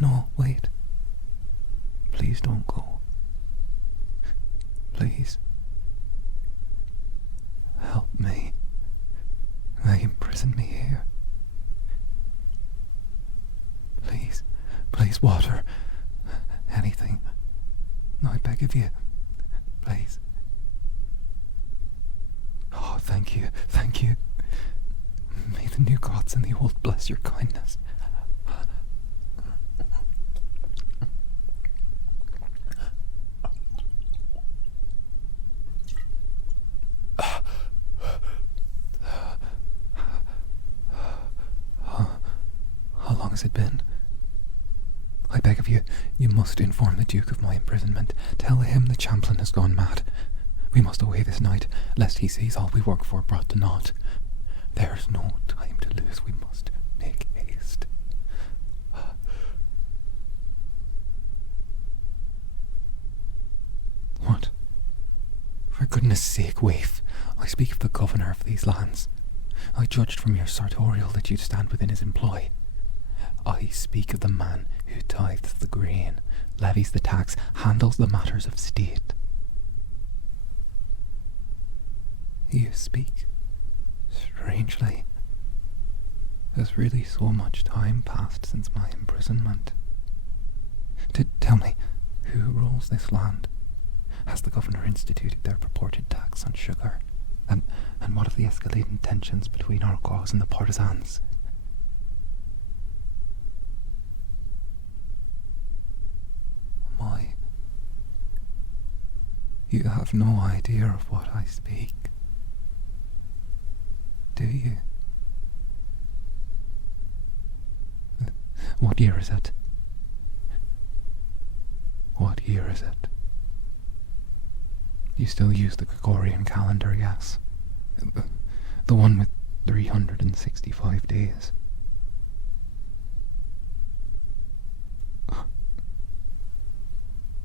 No, wait. Please don't go. Please. Help me. They imprisoned me here. Please. Please, water. Anything. I beg of you. Please. Oh, thank you. Thank you. May the new gods and the old bless your kindness. How long has it been? I beg of you, you must inform the Duke of my imprisonment. Tell him the Champlain has gone mad. We must away this night, lest he sees all we work for brought to naught. There's no time to lose. We must make haste. What? For goodness sake, waif. I speak of the governor of these lands. I judged from your sartorial that you'd stand within his employ. I speak of the man who tithes the grain, levies the tax, handles the matters of state. You speak strangely. There's really so much time passed since my imprisonment. Tell me, who rules this land? Has the governor instituted their purported tax on sugar? And what of the escalating tensions between our cause and the partisans? You have no idea of what I speak, do you? What year is it? What year is it? You still use the Gregorian calendar, yes? The one with 365 days.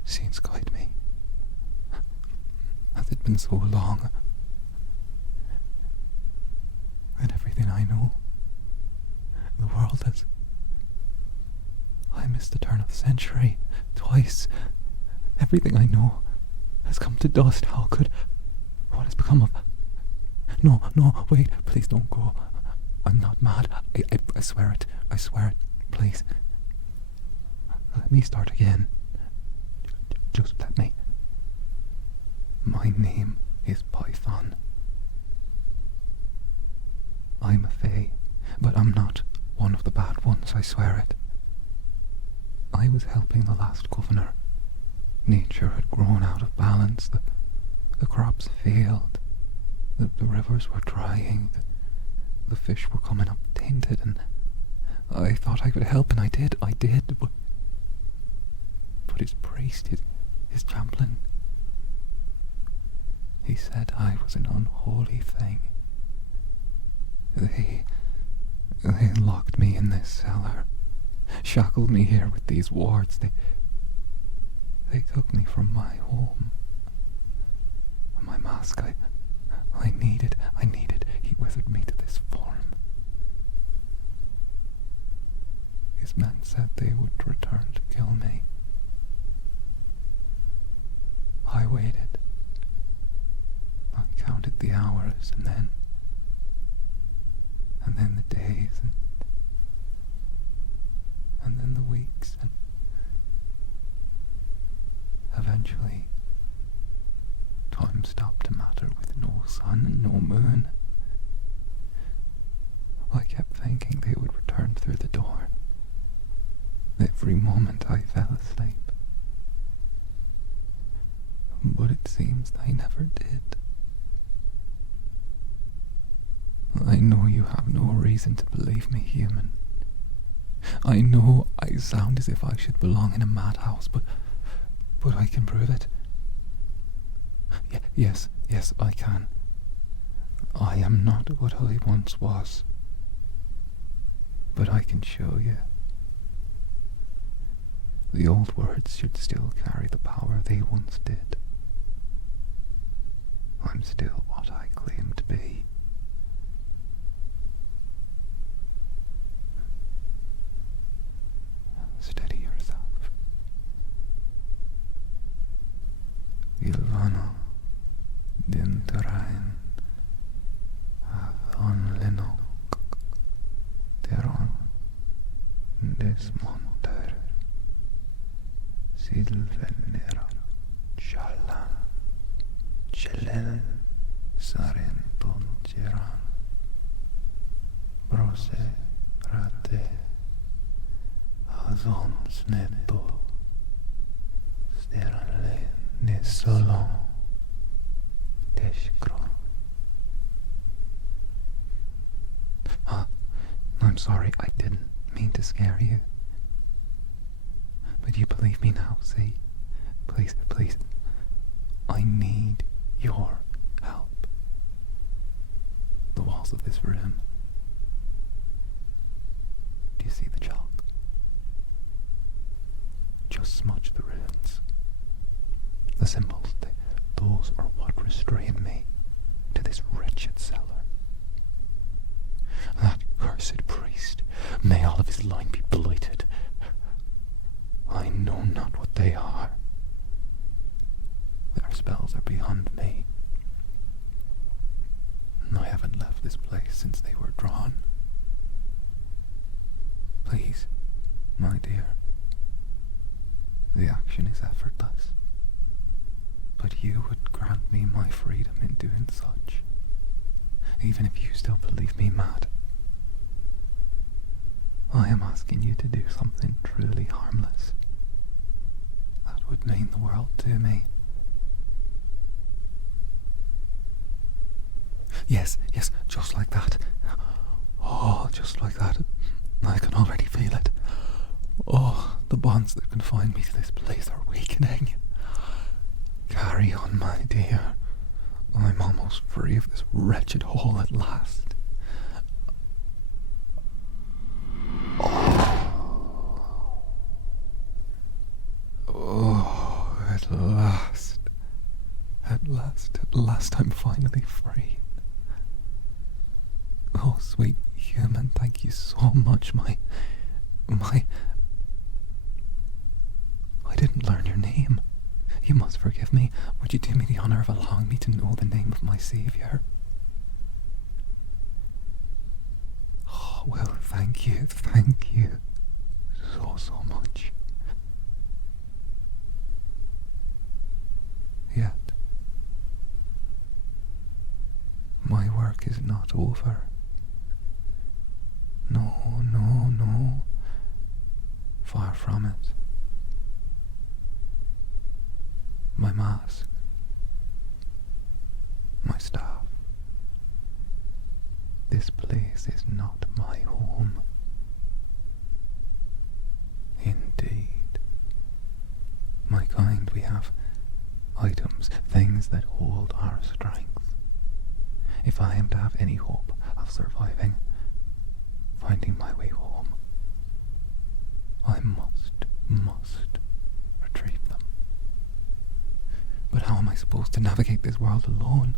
Saints guide me. Has it been so long? And everything I know, the world has... I missed the turn of the century, twice. Everything I know has come to dust. How could... What has become of... No, wait, please don't go. I'm not mad. I swear it. I swear it. Please. Let me start again. Just let me. My name is Python. I'm a fae, but I'm not one of the bad ones, I swear it. I was helping the last governor. Nature had grown out of balance. The crops failed. The rivers were drying. The fish were coming up tainted, and I thought I could help, and I did, but his priest, his Champlain, he said I was an unholy thing. They locked me in this cellar, shackled me here with these wards. They took me from my home. My mask, I needed. He withered me to this form. His men said they would return to kill me. I waited. I counted the hours, and then the days, and then the weeks, and eventually time stopped to matter with no sun and no moon. I kept thinking they would return through the door. Every moment I fell asleep. But it seems they never did. I know you have no reason to believe me human. I know I sound as if I should belong in a madhouse, but I can prove it. Yes, I can. I am not what I once was, but I can show you. The old words should still carry the power they once did. I'm still what I claim to be. Steady your Tres monter, silvenera, chala, chelen, sarenton tiran, brose, rate, azon snetto, steranle, nesolon, teshkron. I'm sorry, I didn't mean to scare you. But you believe me now, see? Please, please. I need your help. The walls of this room. Do you see the chalk? Just smudge the runes. The symbols, those are what restrain me to this wretched cellar. That cursed priest, may all of his line be blighted. I know not what they are. Their spells are beyond me. I haven't left this place since they were drawn. Please, my dear, the action is effortless, but you would grant me my freedom in doing such, even if you still believe me mad. I am asking you to do something truly harmless. That would mean the world to me. Yes, yes, just like that. Oh, just like that. I can already feel it. Oh, the bonds that confine me to this place are weakening. Carry on, my dear. I'm almost free of this wretched hole at last. Oh, at last. At last I'm finally free. Oh, sweet human, thank you so much, I didn't learn your name. You must forgive me. Would you do me the honor of allowing me to know the name of my savior? Oh, well, thank you so much. Yet, my work is not over. No. Far from it. My mask, my staff. This place is not my home. Indeed. My kind, we have items, things that hold our strength. If I am to have any hope of surviving, finding my way home, I must retrieve them. But how am I supposed to navigate this world alone?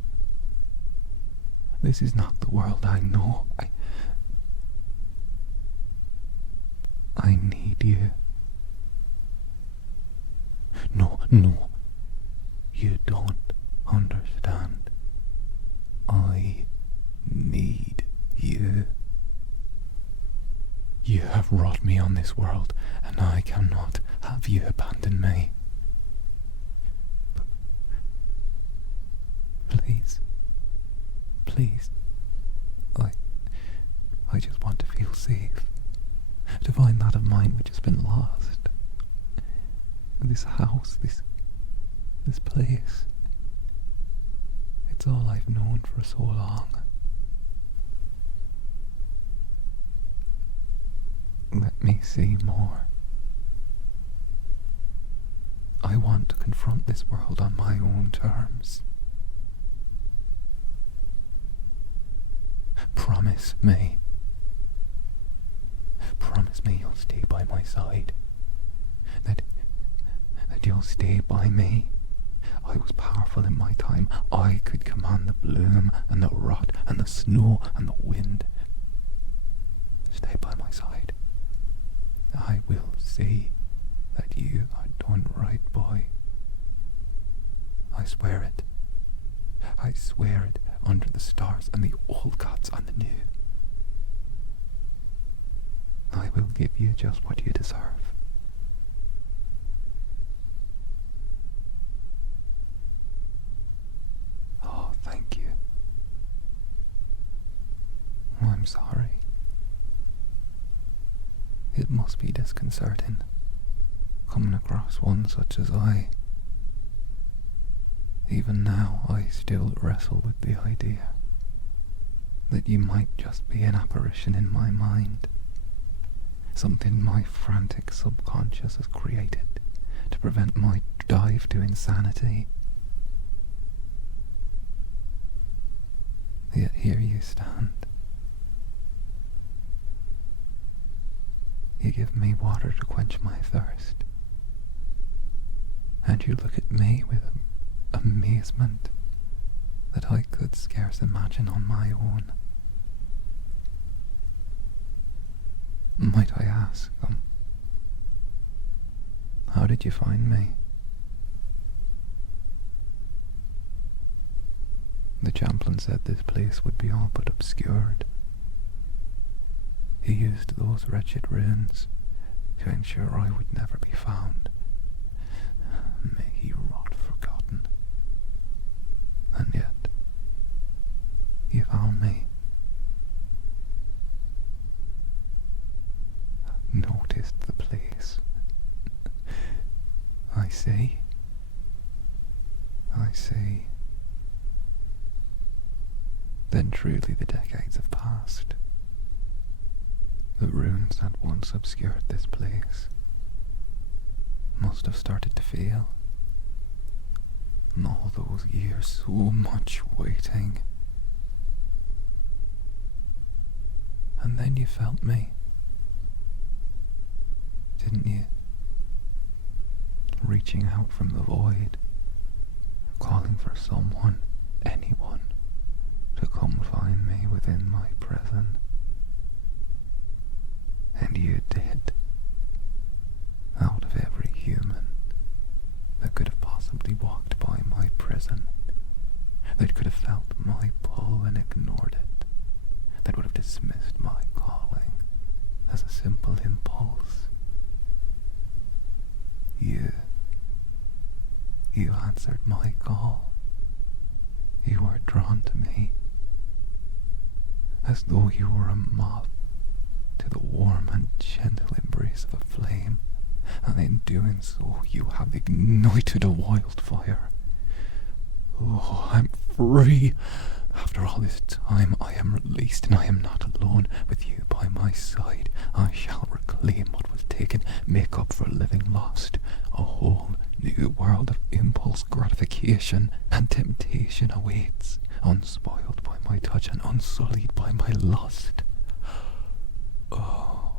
This is not the world I know. I need you. No, you don't understand. I need you. You have brought me on this world, and I cannot have you abandon me. Please, I just want to feel safe, to find that of mine which has been lost. This house, this place, it's all I've known for so long. Let me see more. I want to confront this world on my own terms. Promise me you'll stay by my side. That you'll stay by me. I was powerful in my time. I could command the bloom and the rot and the snow and the wind. Stay by my side. I will see that you are done right, boy. I swear it. I swear it under the stars and the old gods and the new. I will give you just what you deserve. Oh, thank you. Oh, I'm sorry. It must be disconcerting, coming across one such as I. Even now, I still wrestle with the idea that you might just be an apparition in my mind, something my frantic subconscious has created to prevent my dive to insanity. Yet here you stand. You give me water to quench my thirst, and you look at me with amazement that I could scarce imagine on my own. Might I ask, how did you find me? The chaplain said this place would be all but obscured. He used those wretched runes to ensure I would never be found. May he rot forgotten. And yet, you found me. Noticed the place. I see. Then truly the decades have passed. The runes that once obscured this place must have started to feel. And all those years, so much waiting. And then you felt me, didn't you? Reaching out from the void, calling for someone, anyone, to come find me within my prison. And you did. Out of every human that could have possibly walked by my prison, that could have felt my pull and ignored it, that would have dismissed my calling as a simple impulse. You answered my call. You were drawn to me, as though you were a moth to the warm and gentle embrace of a flame, and in doing so you have ignited a wildfire. Oh, I'm free! After all this time I am released, and I am not alone. With you by my side, I shall reclaim what was taken, make up for living lost. A whole new world of impulse gratification and temptation awaits, unspoiled by my touch and unsullied by my lust. Oh,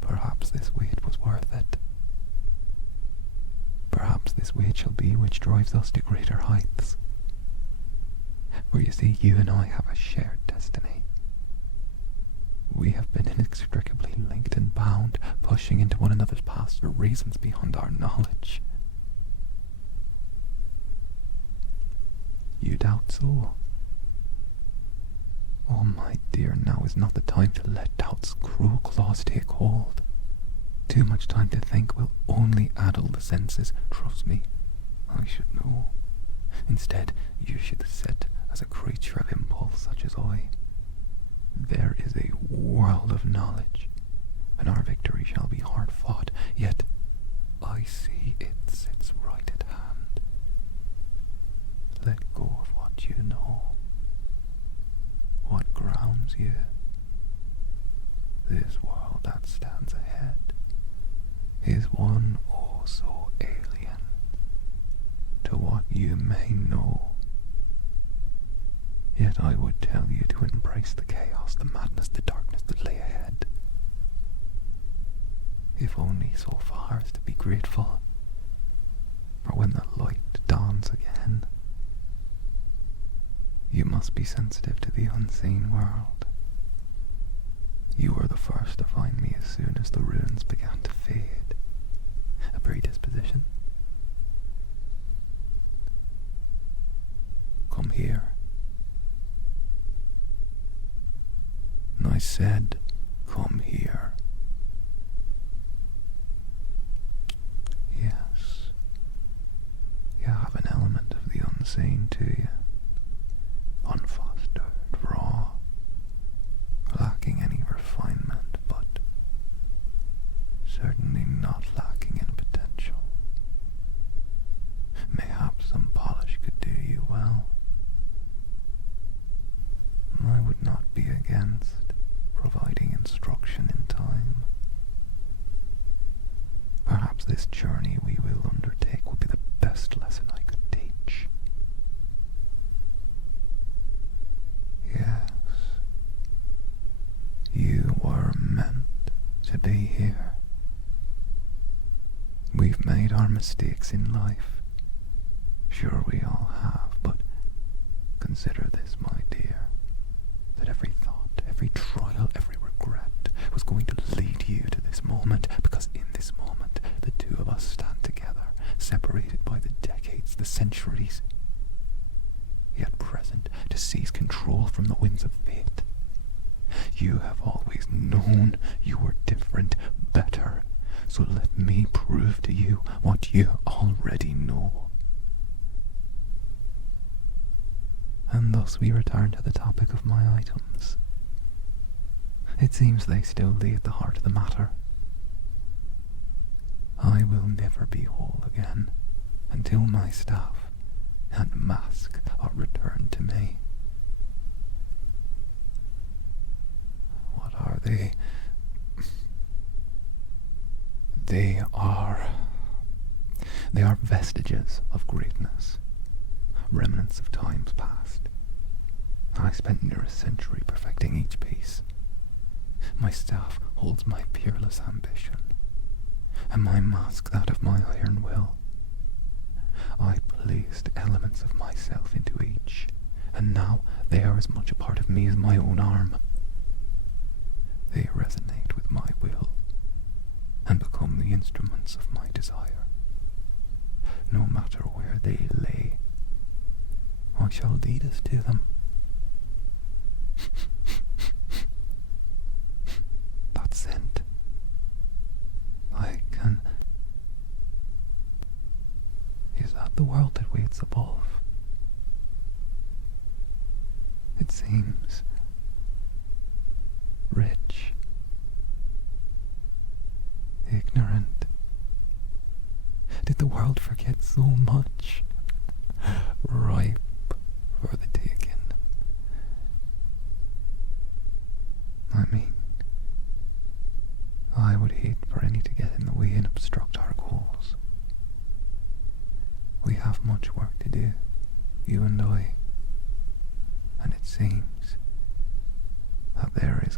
perhaps this wait was worth it. Perhaps this wait shall be which drives us to greater heights. For you see, you and I have a shared destiny. We have been inextricably linked and bound, pushing into one another's paths for reasons beyond our knowledge. You doubt so? Oh, my dear, now is not the time to let doubt's cruel claws take hold. Too much time to think will only addle the senses. Trust me, I should know. Instead, you should sit as a creature of impulse such as I. There is a world of knowledge, and our victory shall be hard fought, yet I see it sits right at hand. Let go of what you know, what grounds you. This world that stands ahead is one oh so alien to what you may know. Yet I would tell you to embrace the chaos, the madness, the darkness that lay ahead. If only so far as to be grateful for when the light dawns again. You must be sensitive to the unseen world. You were the first to find me as soon as the runes began to fade. A predisposition? Come here. And I said, come here. Yes, you have an element of the unseen to you, unfostered, raw, lacking any refinement, but certainly not lacking in potential. Mayhap some polish could do you well. I would not be against providing instruction in time. Perhaps this journey we will undertake will be the best lesson I could teach. Yes, you were meant to be here. We've made our mistakes in life. Sure we all have, but consider this, my dear, that every thought, every trial, every regret was going to lead you to this moment, because in this moment the two of us stand together, separated by the decades, the centuries, yet present to seize control from the winds of fate. You have always known you were different, better, so let me prove to you what you already know. And thus we return to the topic of my items. It seems they still lay at the heart of the matter. I will never be whole again until my staff and mask are returned to me. What are they? They are vestiges of greatness, remnants of times past. I spent near a century perfecting each piece. My staff holds my peerless ambition, and my mask that of my iron will. I placed elements of myself into each, and now they are as much a part of me as my own arm. They resonate with my will, and become the instruments of my desire. No matter where they lay, I shall lead us to them. That scent, I can... Is that the world that waits above? It seems rich, ignorant. Did the world forget so much? Ripe for the taking. I mean, I would hate for any to get in the way and obstruct our goals. We have much work to do, you and I, and it seems that there is